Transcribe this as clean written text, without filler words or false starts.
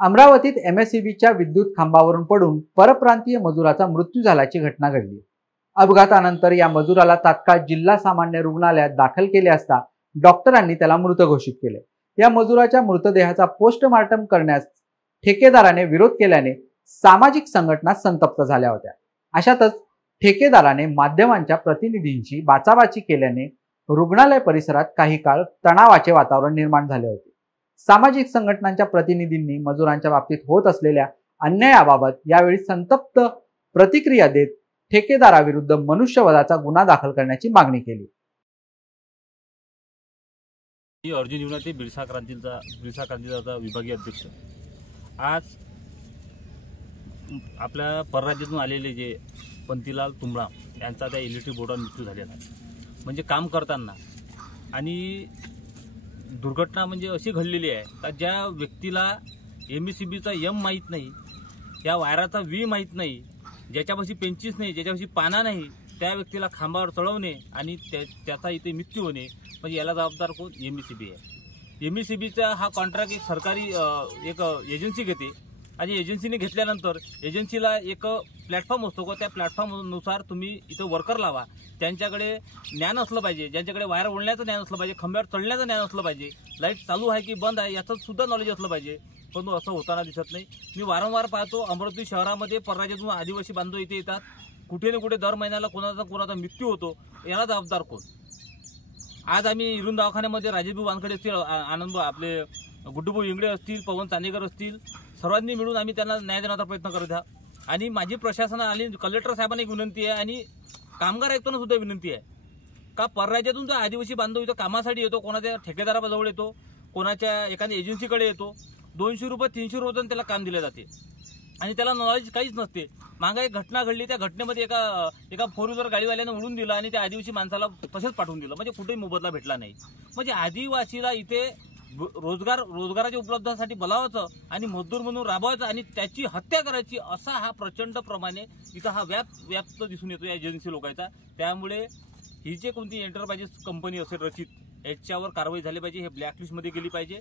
अमरावतीत एमएसईबीच्या विद्युत खांबावरून पडून परप्रांतीय मजुराचा मृत्यू झाल्याची घटना घडली। अपघातानंतर या मजुराला तात्काळ जिल्हा सामान्य रुग्णालयात दाखल केले असता डॉक्टरांनी त्याला मृत घोषित केले। या मजुराच्या मृतदेहाचा पोस्टमार्टम करण्यास ठेकेदाराने विरोध केल्याने सामाजिक संघटना संतप्त झाल्या होत्या। अशातच ठेकेदाराने माध्यमांच्या प्रतिनिधींशी बाचाबाची केल्याने रुग्णालय परिसरात काही काळ तणावाचे वातावरण निर्माण झाले होते। सामाजिक संघटनांच्या प्रतिनिधींनी मजुरांच्या बाबतीत होत असलेल्या अन्यायाबाबत यावेळी संतप्त प्रतिक्रिया देत ठेकेदाराविरुद्ध मनुष्यवधाचा गुन्हा दाखल करण्याची मागणी केली। अर्जुन युवते बिरसा क्रांतीचा विभागीय अध्यक्ष आज आपल्या परराज्यातून आलेले जे पंतीलाल तुंबळा यांचा त्या इलेक्ट्रिक बोर्डावर मृत्यू झालेला आहे। म्हणजे काम करताना आणि दुर्घटना म्हणजे अशी घडलेली आहे का ज्या व्यक्तीला एमएसईबीचा एम माहीत नाही, या वायराचा व्ही माहीत नाही, ज्याच्यापाशी पेंचीस नाही, ज्याच्यापाशी पाना नाही, त्या व्यक्तीला खांबावर चढवणे आणि त्याचा इथे मृत्यू होणे म्हणजे याला जबाबदार कोण? एमएसईबी आहे। एमएसईबीचा हा कॉन्ट्रॅक्ट एक सरकारी एक एजन्सी घेते आणि एजन्सीने घेतल्यानंतर एजन्सीला एक प्लॅटफॉर्म असतो का त्या प्लॅटफॉर्मनुसार तुम्ही इथं वर्कर लावा। त्यांच्याकडे ज्ञान असलं पाहिजे, ज्यांच्याकडे वायर ओढण्याचं ज्ञान असलं पाहिजे, खांब्यावर चढण्याचं ज्ञान असलं पाहिजे, लाईट चालू आहे की बंद आहे याचं सुद्धा नॉलेज असलं पाहिजे, पण असं होताना दिसत नाही। मी वारंवार पाहतो अमरावती शहरामध्ये परराज्यातून आदिवासी बांधव इथे येतात, कुठे ना कुठे दर महिन्याला कोणाचा मृत्यू होतो, याला जबाबदार कोण? आज आम्ही इरून दवाखान्यामध्ये राजेशभाऊ वानखडे असतील, आनंद आपले गुड्डूभाऊ इंगळे असतील, पवन चांदेकर असतील, सर्वांनी मिळून आम्ही त्यांना न्याय देण्याचा प्रयत्न करत आहोत। आणि माझी प्रशासनाला आणि कलेक्टर साहेबांना एक विनंती आहे आणि कामगार आयुक्तांना सुद्धा विनंती आहे का परराज्यातून जो आदिवासी बांधव इथं कामासाठी येतो, कोणाच्या ठेकेदाराजवळ येतो, कोणाच्या एखाद्या एजन्सीकडे येतो, 200 रुपये 300 रुपये त्याला काम दिले जाते आणि त्याला नॉलेज काहीच नसते। मागे एक घटना घडली, त्या घटनेमध्ये एका 4 व्हीलर गाडीवाल्याने उडून दिला आणि त्या आदिवासी माणसाला तसेच पाठवून दिलं, म्हणजे कुठेही मोबदला भेटला नाही। म्हणजे आदिवासीला इथे रोजगाराच्या उपलब्धतेसाठी बोलावायचं आणि मजदूर म्हणून राबवायचं आणि त्याची हत्या करायची, असा हा प्रचंड प्रमाणे इथं हा व्याप्त दिसून येतो या एजन्सी लोकांचा। त्यामुळे ही जे कोणती एंटरप्राइजेस कंपनी असेल रचित, याच्यावर कारवाई झाली पाहिजे, हे ब्लॅकलिस्टमध्ये गेली पाहिजे।